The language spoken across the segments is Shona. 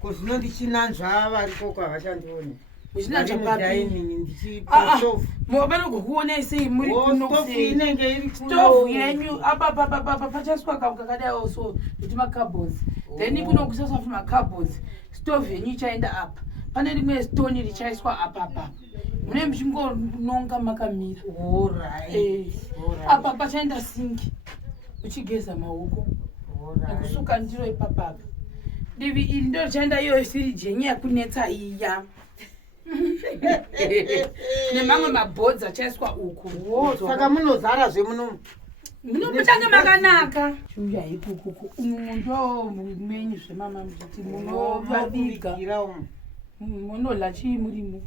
Kuzvino ndichinanzva variko kwavachandiona. Muchinanzva mudining ndichipasofu. Vanogokuonai sei muri kunosei? Inenge iri Stovu yenyu apa pachaswa kakadai so kuti makabhozi. Then kunokusasa futi makabhozi. Stovu yenyu ichaenda apa. Pane rimwe stone richaiswa apa. Mune muchingononga makamira. Alright. Apa pachaenda sinki. Uchigeza maoko. Nekusuka ndiro ipapa. Divi iri ndo richaenda iyo firiji yenyu yakunetsa iya. Nemamwe mabhodzi achaiswa uku. Saka munozara zvemunomu. Munomutange makanaka. Shuya ikuku. Ndo menyu zvemama mutiti munovaviga. Munola chii murimo?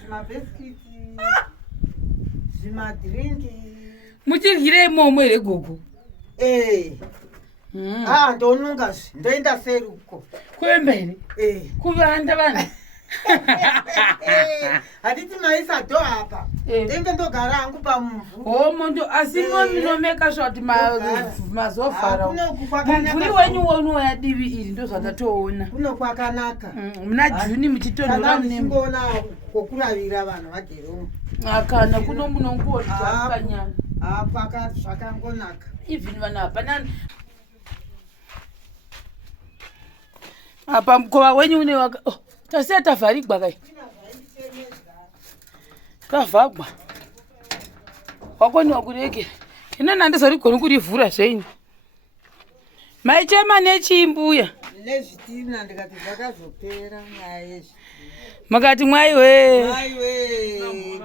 Zvimabhiskiti. Zvimadhiringi. Muchiryire imomo here Gogo? Ndonunga ndoenda seri uko. Kuemba here? Kuvanda vanhu. Handiti maisa dho apa. Ndenge ndogara hangu pamuvhu. Mondo asi minomeka zvati mazovhara. Mumvuri wenyu unoya divi iri ndo zvandatoona. Kuno kwakanaka. Muna Juni muchitonhora mune. Ndingoona kokuravira vanhu vagere. Akana kuno munongoni zvakanyanya. Apa zvakangonaka. Even vanhu hapana. Apa mukova wenyu une waka. Tasiya tavharigwa kai. Tavhagwa. Wakoniwa kuregera. Ina handizarigoni kurivhura zvenyu. Maichema nechimbuya. Nezvitina ndikati zvakazopera nyaya yezvi. Makati mwaiwe.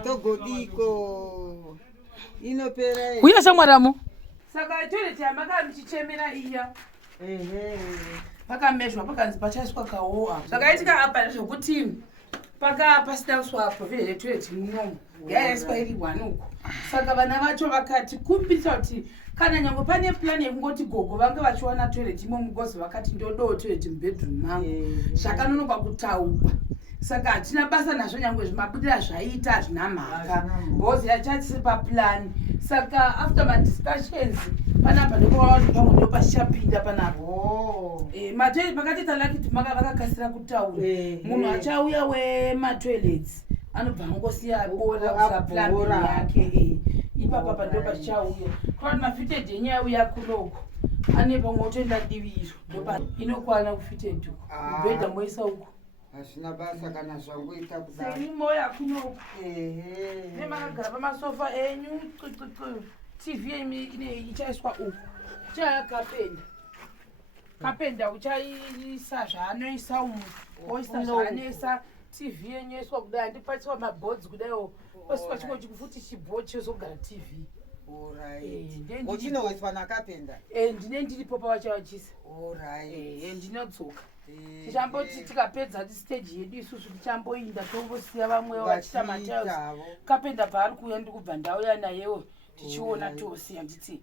Togodiko. Inopera. Uya samwaramo. Saka toilet yamaka michichemera iya. Pakamezhwa pakanzi pachaiswa kawoa. Zvakaitika apa zvokuti pasina swapo vile toilet munomu yaiswa iri one uko. Saka vana vacho vakati kumbisa kuti kana nyange pane plan yekungoti Gogo vange vachiwana toilet imo mugozi vakati ndodo toilet mubedroom mangu. Zvakanonoka kutaurwa. Saka hatina basa nazvo nyange zvimabudira zvaita zvina mhaka. Bozi yachati paplan. Saka after my discussions panapa ndokuvaona pamwe ndo pachapinda panapo. Matoilet pakati talakiti vakakasira kutaura. Munhu achauya wematoilets anobva angosiya bora kusaplan yake. Ipapa ndo pachauya. Kwa mafitted yenyu auya kunoko. Ane pamwe otoenda divi iro. Inokwana kufitted uko. Kubhedha moisa uko. Hazvina basa kana zvangoita kudaro. Moya kunoko. Nemakagara pamasofa enyu. TV ichaiswa uku. Kapenda uchaisa zvaanoisa umu. Oisa zvaanoisa. TV yenyu yoiswa kudai. Handipatiswa mabhodzi kudaiwo. Oswa chimwe chikufuti chibhodzi chozogara TV. Uchinoiswa nakapenda. Ndine ndiripo pavachawachisa. Ndinodzoka. Tichamboti tikapedza stage yedu isusu tichamboinda tombosiya vamwe vachita matiles. Kapenda paari kuuya ndikubva ndauya nayewo tichiona tosiya nditi.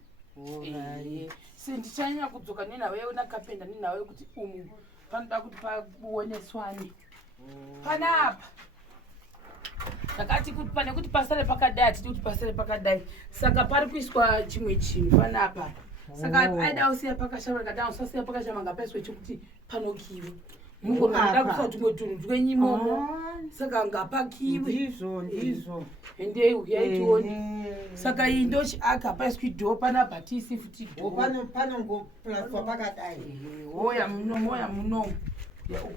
Ndichanyanya kudzoka nenawewo nakapenda nenawe kuti umu panoda kuti paoneswane. Panapa. Takati kuti pane kuti pasare pakadai atiti kuti pasare pakadai. Saka pari kuiswa chimwe chinhu panapa. Saka aida usiya pakashama kada usasiya pakashama ngapaiswe chekuti panokiwe. Mungoda kusa tumwe tunhu twenyimomo. Saka ngapakiwe. Ndizvo. Ende uyaitioni. Saka iyi ndo chiaka paiswe do panapa tisi futi do. Panongoplaswa pakadai. Oya muno.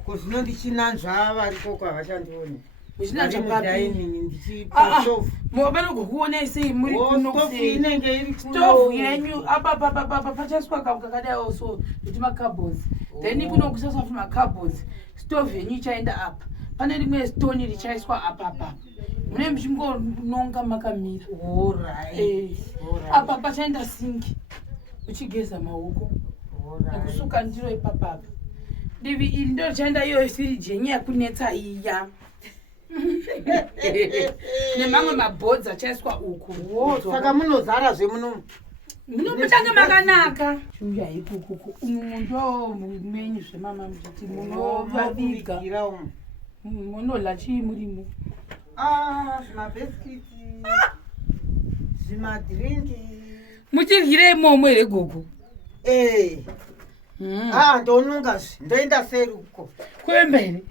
Kuzvino ndichinanzva variko kwavachandiona. Muchinanzva mudining ndichipasofu. Vanogokuonai sei muri kunosei? Inenge iri stovu yenyu apa pachaswa kakadai so kuti makabhozi. Then kunokusasa futi makabhozi. Stovu yenyu ichaenda apa. Pane rimwe stone richaiswa apa. Mune muchingononga makamira. Apa pachaenda sinki. Uchigeza maoko. Nekusuka ndiro ipapa. Divi iri ndo richaenda iyo firiji yenyu yakunetsa iya. Nemamwe mabhodzi achaiswa uku. Saka munozara zvemunomu. Munomutange makanaka. Shuya ikuku. Ndo menyu zvemama mutiti munovaviga. Munola chii murimo? Zvimabhiskiti. Zvimadhiringi. Muchiryire imomo here Gogo? ndonungazve ndoenda seruko kwemberi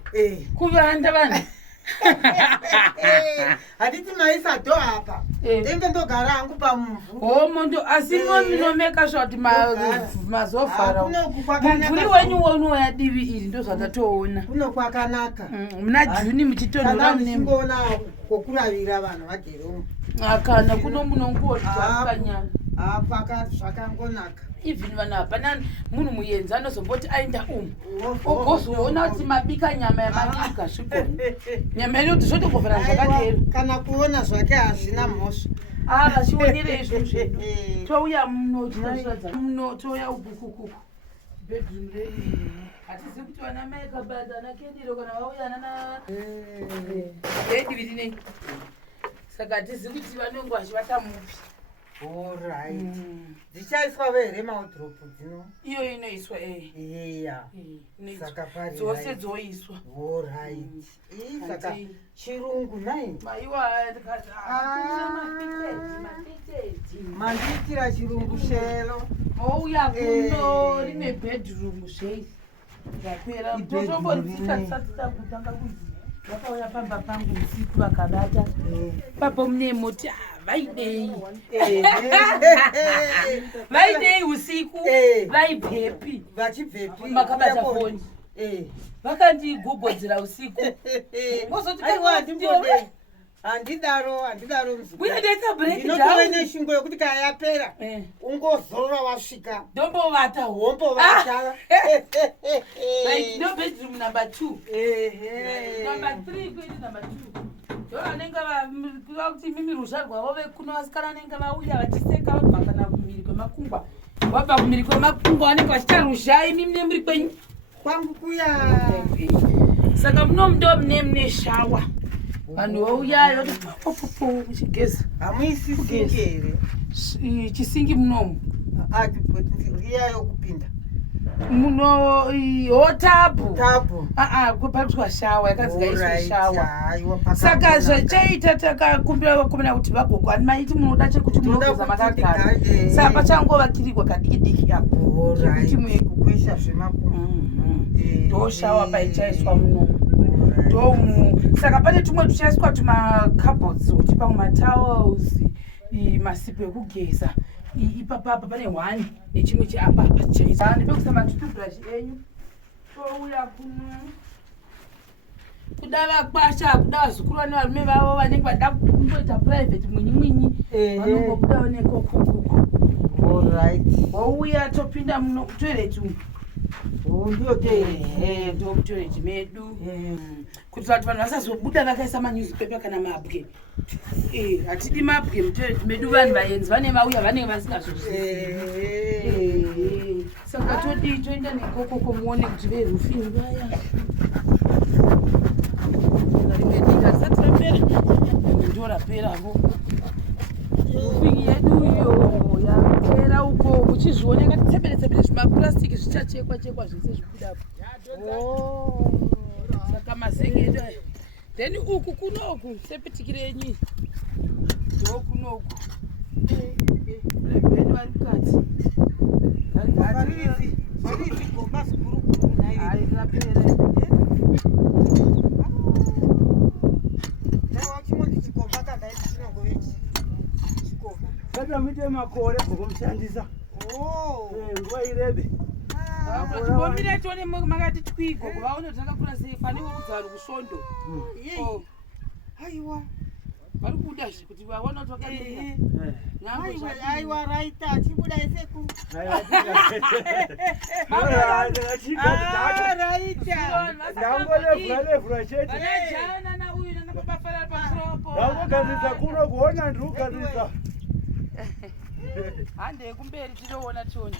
kuvanda vanhu handiti maisa dho apa ndenge ndogara hangu pamuvhu homondo asi nominomeka zvati mazovhara mumvuri wenyu wounoya divi iri ndo zvakatoona kuno kwakanaka muna juni muchitonhora munesingoona kokuravira vanhu vageromo kana kuno munongoni zvakanyana pakati zvakangonaka even vanhu hapana munhu muenzi anozomboti aenda ogozoona kuti mabika nyama yamabika zvigoni nyama yedu kuti zvotogovhera zvakadero kana kuona zvake hazvina mhosva vachionere izvozvo touya muno touya ubukukuku bedroom hatizivi kuti vana mai kabata ana kendiro kana vauya nana edivi rinei saka hatizivi kuti vanenge vachivata mupi. Alright. Dzichaiswa here maudrop dzino? Iyo inoiswa yeah. Saka pari dzose dzoiswa. Alright. Saka chirungu nai? Maiwa manditira chirungu shelo. Ouya kuno rine bedroom zvei. Zvapera totombonzika tisati takutanga kuzi. Vakauya pamba pangu usiku vakavata. Papo mune moti vaidei vaidei usiku vaibhepi vachibhepi makabata foni vakandigogodzera usiku handidaro mbuya ndinotove neshungo yokuti kaya yapera ungozorora wasvika ndombovata wombovata no bedroom number 2 number 3 kwedi number 2 vanenge vakuti mimi rusha rwavo vekuno vasikana vanenge vauya vachiseka vabva kana kumhiri kwemakungwa vabva kumhiri kwemakungwa vanenge vachita rushai mimi nemuri kwenyu kwangu kuya saka muno mune shawa vanhu vauyayo popopo muchigeza hamuisi singi here chisingi munomu riya yokupinda muno hotabu parikutwa shawa yakanzi shawa saka zvachaita takakumbira vakomana kuti vagogo ani maiti munoda chekuti munogeza makagara saka pachangovakirirwa kadiki apo kuti muekukwesha zvemakumu ndoshawa paichaiswa munomu saka pane tumwe tuchaiswa tumakabhods kuti pamwe matowels masipo ekugeza ipapapa pane 1 nechimwe cheapa chichaisa ndipekuisa matutubrush enyu touya kuno kuda vakwasha kuda vazukuru vane varume vavo vanenge vada kundoita private mwinyi vanongobudawo nekokukuku wouya topinda muno kutoilet ndokutoilet medu kuitira kuti vanhu vasazobuda vakaisa manewspaper kana mabwe hatidi mabwe mutoilet medu vanhu vaenzi vane vauya vanenge vasingazozvizivi saka toenda nekokoko muone kuti verufini vaya rimwe dinga risati rapera ndo raperavo rufini yedu iyo yapera uko uchizviona yakatitsebere zvimapurastiki zvichachekwa zvese zvibudapo saka mazenge edu aya then uku kunoku sepetiki renyu ndo kunoku rebheni vari mukati rapera muite makore gogomushandisa nguva irebe bomire tone makati twigo kuvaona takakura sei pane kudzara kusvondo aiwa vari kuda kuti vaona aiwa raita achibuda iseku ndangolevhura chete ndangogadzisa kuno kuona ndiri kugadzisa hande yekumberi tinoona tione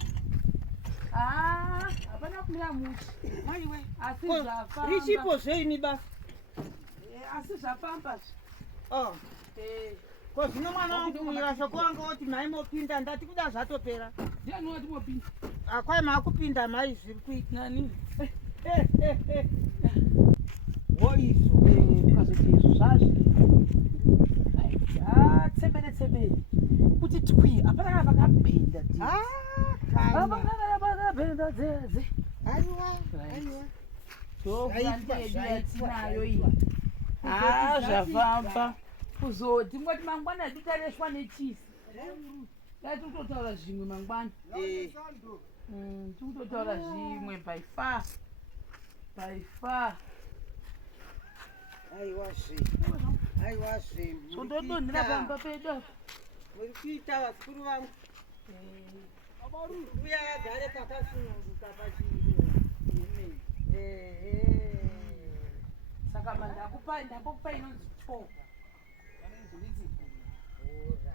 hapana kumira muchi asi zvafamba richipo zveini basa asi zvafamba ko zvino mwana wanguira shoko wanga woti mai mopinda ndati kuda zvatopera ndianoa timopinda akwai makupinda mai zviri kuita nani woizvo ukazoti izvo zvazvo tsebere kuti twi hapana vakapenda Benda dzedze. Aiwa. Tinayo iyi. Zvafamba. Kuzoti ngoti mangwana titareswa nechisi. Dai totaura zvimwe mangwana. Totaura zvimwe by far. Aiwa zve. Sondodonhera pamba pedo. Muri kuita vakuru vangu. Mbuya agare pakasununguka pachinhu. Saka ndakupa inonzi cho.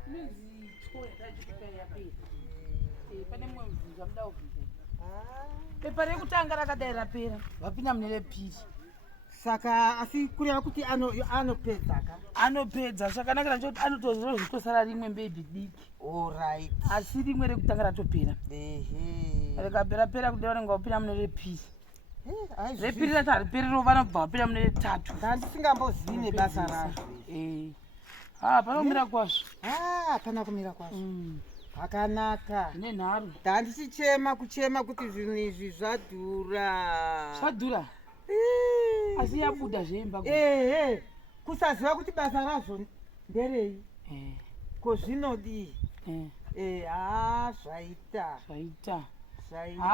Inonzi cho yatachitika yapera. Pane mumwe mubvunzo amuda kubvunza. Pepa rekutanga rakadai rapera. Vapinda mune repiri. Saka asi kureva kuti anopedza ka? Anopedza zvakanakira nchoti anotozosara rimwe baby diki. Alright. Asi rimwe rekutanga ratopera. Rekapera kudai vanenge vapinda mune repiri. Repiri rati hariperero vanobva vapinda mune retatu. Ndandisingambozivi nebasa razvo. Panomira kwazvo. Hapana kumira kwazvo. Pakanaka. Nenharo. Ndandichichema kuti zvinhu izvi zvadhura. Zvadhura? Asi yabuda zveimba. Kusaziva kuti basa razvo nderei. Ko zvinodii. Zvaita.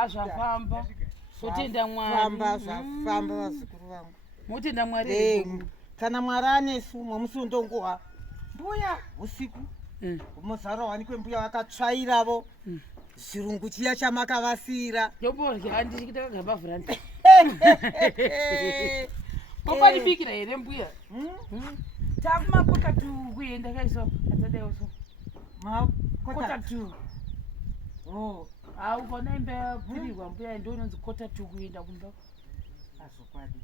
Zvafamba. Sotenda Mwari. Zvafamba vazukuru vangu. Motenda Mwari. Kana Mwari anesu mwamusondongowa. Mbuya usiku. Muzaro wanikwe mbuya vakatsvairavo. Zvirungu chiya chamakavasira. Yoborya handichikita kagamba vhuranda. Popanibikira here mbuya. Takumakota tu kuenda kaiso. Atadaiso. Makota tu. Ukona imba yapfirirwa mbuya ndo inonzi kota tu kuenda kumba. Azokwadi.